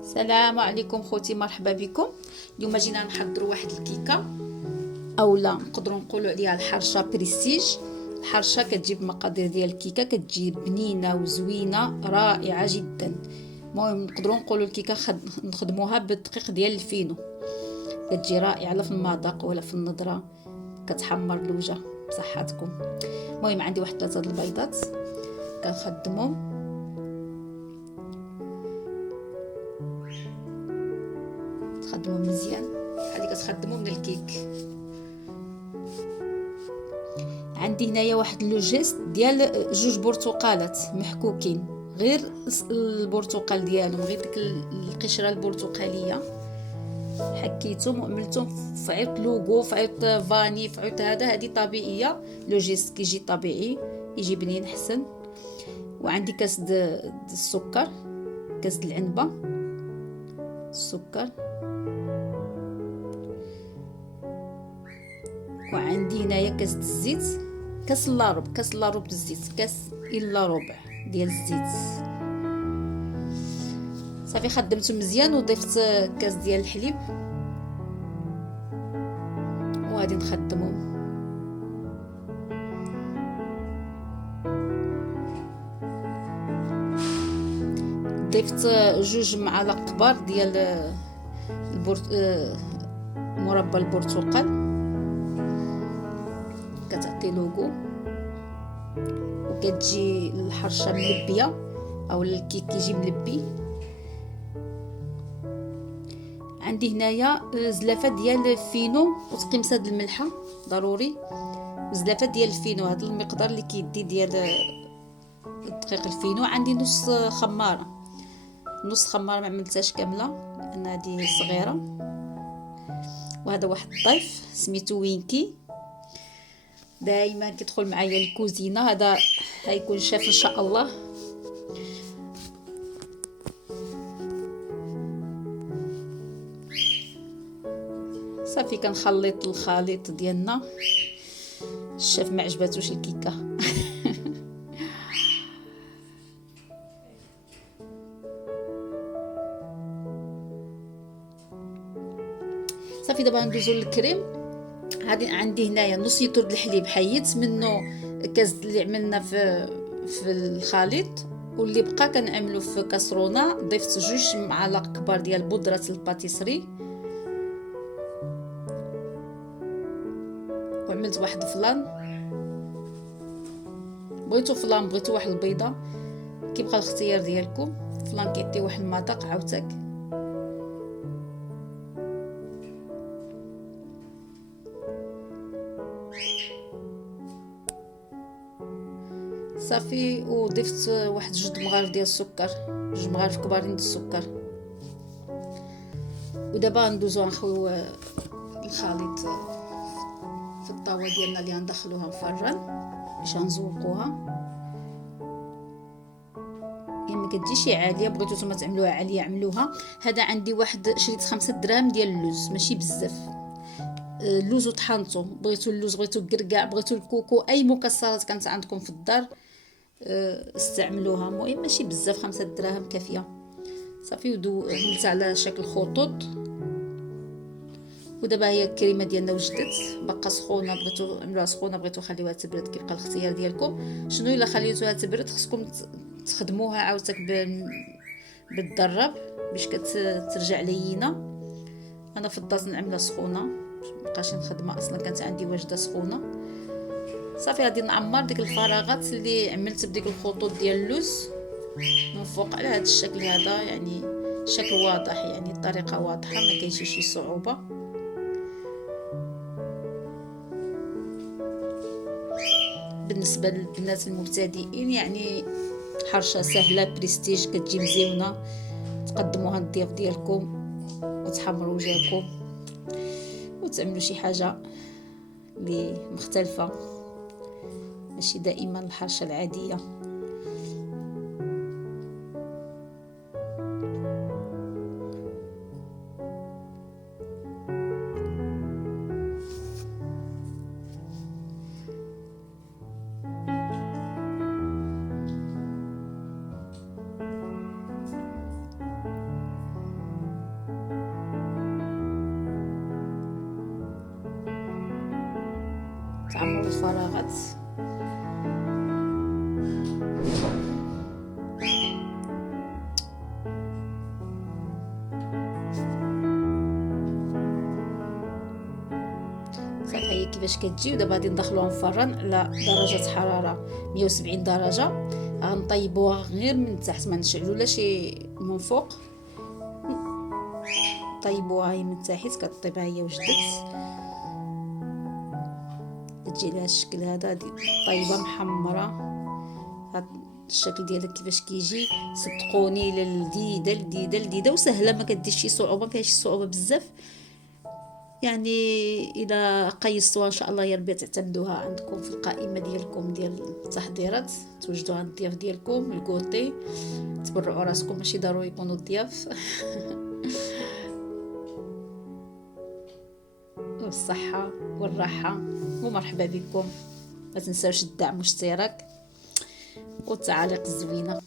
السلام عليكم خوتي، مرحبا بكم. اليوم جينا نحضروا واحد الكيكه، اولا نقدروا نقولوا عليها الحرشه بريستيج. الحرشه كتجيب مقادير ديال الكيكه، كتجي بنينه وزوينه رائعه جدا. المهم نقدروا نقولوا الكيكه نخدموها بالدقيق ديال الفينو، كتجي رائعه لا في المذاق ولا في النظره، كتحمر الوجه بصحتكم. المهم عندي واحد 3 البيضات كنخدمهم. تخدموه مزيان بحال اللي كتخدموا من الكيك. عندي هنايا واحد لو جيست ديال 2 برتقالات محكوكين، غير البرتقال ديالهم، غير ديك القشره البرتقاليه حكيتهم وعملتهم في عيط لوغو، في عيط فاني، في عيط هذه طبيعيه. لو جيست كيجي طبيعي، يجي بنين حسن. وعندي كاس السكر، كاس العنبه السكر، وعندي هنايا كاس الزيت، كاس الا ربع الزيت، كاس الا ربع ديال الزيت. صافي خدمته مزيان وضفت كاس ديال الحليب وغادي نخدمو. ضفت 2 معالق كبار ديال مربى البرتقال، كتعطي لوغو وكتجي الحرشه ملبيه او الكيك كيجي ملبي. عندي هنايا زلافه ديال الفينو وتقيمصه د الملحه ضروري، زلافه ديال الفينو، هذا المقدار اللي كيدي ديال دقيق الفينو. عندي نص خماره ما عملتهاش كامله لان هذه صغيره. وهذا واحد الضيف سميتو وينكي، دائما كيدخل معايا الكوزينه، هذا هيكون شاف ان شاء الله. صافي كنخلط الخليط ديالنا. الشاف ما عجباتوش الكيكه صافي دابا ندوزو للكريم. عندي هنايا نص لتر د الحليب، حيدت منه كاس اللي عملنا في الخليط، واللي بقى كنعملو في كاسرونه. ضفت 2 معالق كبار ديال بودره الباتيسري، وعملت واحد فلان. بغيتو فلان، بغيتو واحد البيضه، كيبقى الاختيار ديالكم. فلان كيعطي واحد المذاق عاوتاك. صافي وضفت واحد 2 مغارف ديال السكر، 2 مغارف كبارين ديال السكر. ودابا ندوزو نخويو الخليط في الطاوه ديالنا اللي غندخلوها الفران باش نزوقوها. ما كتجيش عاليه، بغيتو نتوما تعملوها عاليه عملوها. هذا عندي واحد شريت 5 دراهم ديال اللوز، ماشي بزاف. اللوز وطحنته، بغيتو اللوز، بغيتو الكركاع، بغيتو الكوكو، اي مكسرات كانت عندكم في الدار استعملوها. المهم ماشي بزاف، 5 دراهم كافيه. صافي عملت على شكل خطوط. ودابا هي الكريمه ديالنا وجدت، باقا سخونه، بغيتو عملوها سخونه، بغيتو خليوها تبرد، كيبقى الاختيار ديالكم. شنو الا خليتوها تبرد خصكم تخدموها عاوتاك بالضرب باش كترجع لينه. انا فضلت نعملها سخونه، مابقاش نخدمها، اصلا كانت عندي واجده سخونه. صافي غادي نعمر ديك الفراغات اللي عملت بديك الخطوط ديال اللوز من فوق على هذا الشكل هذا، يعني شكل واضح، يعني الطريقه واضحه، ما كاينش شي صعوبه. بالنسبه للبنات المبتدئين يعني حرشه سهله بريستيج، كتجي مزيونه، تقدموها للضياف ديالكم وتحمروا وجهكم وتعملوا شي حاجه اللي مختلفه، ماشي دائما الحرشه العاديه. تعمر الفراغات. صافي هي كيفاش كتجي. ودابا غادي ندخلوها نفرن على درجه حراره 170 درجه. غنطيبوها غير من تحت، ما نشعلولاش من فوق. طيبوها هي من تحت، كطيبها هي وجدت، تجي لها الشكل هذا، طيبه محمره. هاد الشكل ديالها كيفاش كيجي، صدقوني لذيذه لذيذه لذيذه وسهله، ما كديرش شي صعوبه، ما فيهاش شي صعوبه بزاف. يعني اذا قيستوها ان شاء الله يا ربي تعتمدوها عندكم في القائمه ديالكم ديال التحضيرات، توجدوها عند الضياف ديالكم الكوتي، تبرعوا راسكم، ماشي ضروري يكونوا الضياف. والصحه والراحه، ومرحبا بكم. ما تنساوش الدعم والاشتراك والتعاليق الزوينه.